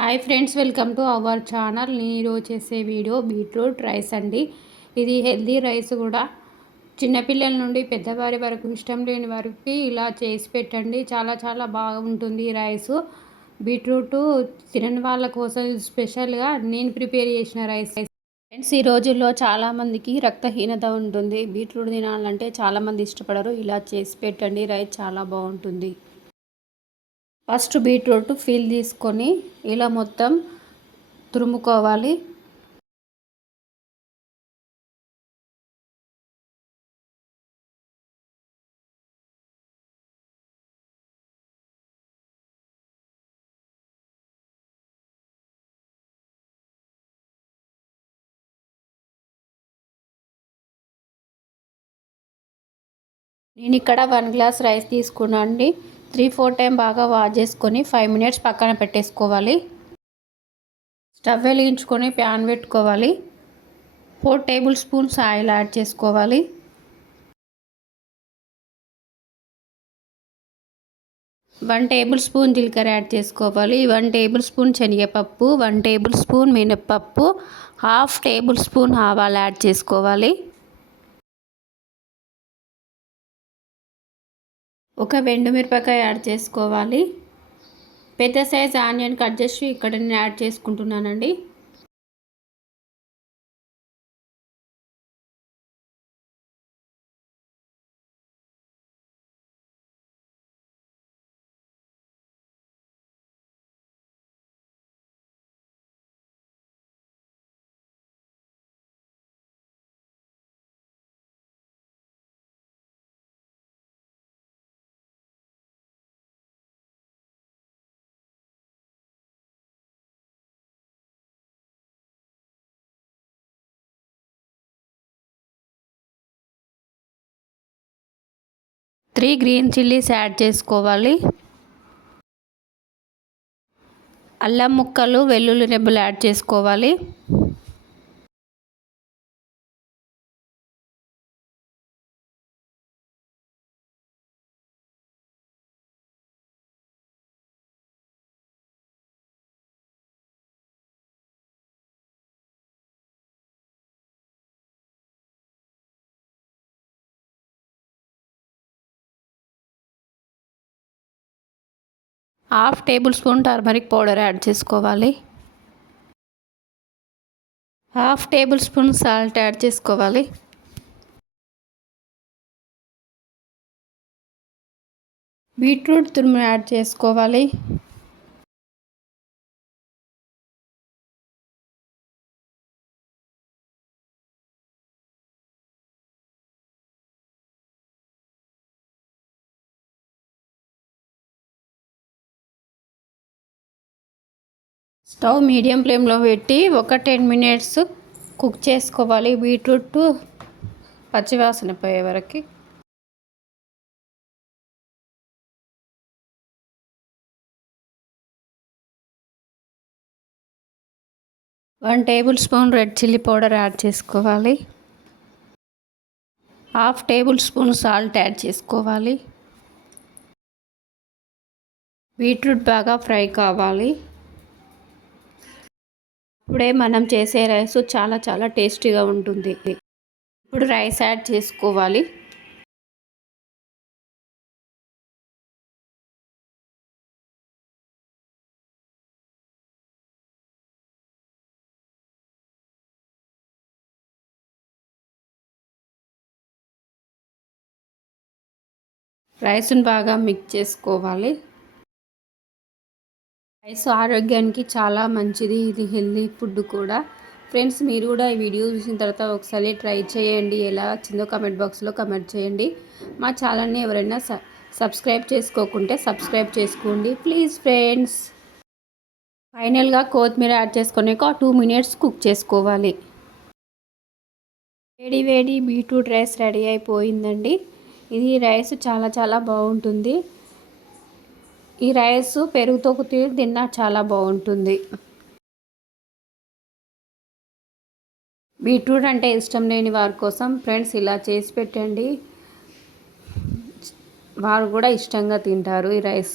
Hi friends, welcome to our channel. నేను ఈరోజు చేసే వీడియో బీట్రూట్ రైస్ అండి. ఇది హెల్దీ రైస్ కూడా. చిన్నపిల్లల నుండి పెద్దవారి వరకు, ఇష్టం లేని వారికి ఇలా చేసి పెట్టండి. చాలా చాలా బాగుంటుంది ఈ రైస్. బీట్రూట్ తినని వాళ్ళ కోసం స్పెషల్గా నేను ప్రిపేర్ చేసిన రైస్. ఫ్రెండ్స్, ఈ రోజుల్లో చాలామందికి రక్తహీనత ఉంటుంది. బీట్రూట్ తినాలంటే చాలామంది ఇష్టపడరు. ఇలా చేసి పెట్టండి, రైస్ చాలా బాగుంటుంది. ఫస్ట్ బీట్రూట్ ఫీల్ తీసుకొని ఇలా మొత్తం తురుముకోవాలి. నేను ఇక్కడ 1 గ్లాస్ రైస్ తీసుకున్నాను అండి. 3-4 టైం బాగా వాష్ చేసుకొని 5 మినిట్స్ పక్కన పెట్టేసుకోవాలి. స్టవ్ వెలిగించుకొని ప్యాన్ పెట్టుకోవాలి. 4 టేబుల్ స్పూన్స్ ఆయిల్ యాడ్ చేసుకోవాలి. 1 టేబుల్ స్పూన్ జీలకర్ర యాడ్ చేసుకోవాలి. 1 టేబుల్ స్పూన్ శనగపప్పు, 1 టేబుల్ స్పూన్ మినప్పప్పు, 1/2 టేబుల్ స్పూన్ ఆవాలు యాడ్ చేసుకోవాలి. ఒక ఎండుమిరపకాయ యాడ్ చేసుకోవాలి. పెద్ద సైజ్ ఆనియన్ కట్ చేసి ఇక్కడ నేను యాడ్ చేసుకుంటున్నానండి. త్రీ గ్రీన్ చిల్లీస్ యాడ్ చేసుకోవాలి. అల్లం ముక్కలు, వెల్లుల్లి రెబ్బలు యాడ్ చేసుకోవాలి. Half table spoon turmeric powder add చేసుకోవాలి. 1/2 టేబుల్ స్పూన్ సాల్ట్ యాడ్ చేసుకోవాలి. బీట్రూట్ తురుము యాడ్ చేసుకోవాలి. స్టవ్ మీడియం ఫ్లేమ్లో పెట్టి ఒక 10 మినిట్స్ కుక్ చేసుకోవాలి. బీట్రూట్ పచ్చివాసన పోయే వరకు. One table spoon red chilli powder add చేసుకోవాలి. 1/2 టేబుల్ స్పూన్ సాల్ట్ యాడ్ చేసుకోవాలి. బీట్రూట్ బాగా ఫ్రై కావాలి. ఇప్పుడే మనం చేసే రైస్ చాలా చాలా టేస్టీగా ఉంటుంది. ఇప్పుడు రైస్ యాడ్ చేసుకోవాలి. రైస్ని బాగా మిక్స్ చేసుకోవాలి. రైస్ ఆరోగ్యానికి చాలా మంచిది. ఇది హెల్దీ ఫుడ్ కూడా. ఫ్రెండ్స్, మీరు కూడా ఈ వీడియో చూసిన తర్వాత ఒకసారి ట్రై చేయండి. ఎలా వచ్చిందో కమెంట్ బాక్స్లో కమెంట్ చేయండి. మా ఛానల్ని ఎవరైనా సబ్స్క్రైబ్ చేసుకోకుంటే సబ్స్క్రైబ్ చేసుకోండి ప్లీజ్ ఫ్రెండ్స్. ఫైనల్గా కొత్తిమీర యాడ్ చేసుకొని ఒక 2 మినిట్స్ కుక్ చేసుకోవాలి. వేడి వేడి బీట్రూట్ రైస్ రెడీ అయిపోయిందండి. ఇది రైస్ చాలా చాలా బాగుంటుంది. ఈ రైస్ పెరుగుతో తిన్నా చాలా బాగుంటుంది. బీట్రూట్ అంటే ఇష్టం లేని వారి కోసం ఫ్రెండ్స్ ఇలా చేసి పెట్టండి. వారు కూడా ఇష్టంగా తింటారు ఈ రైస్.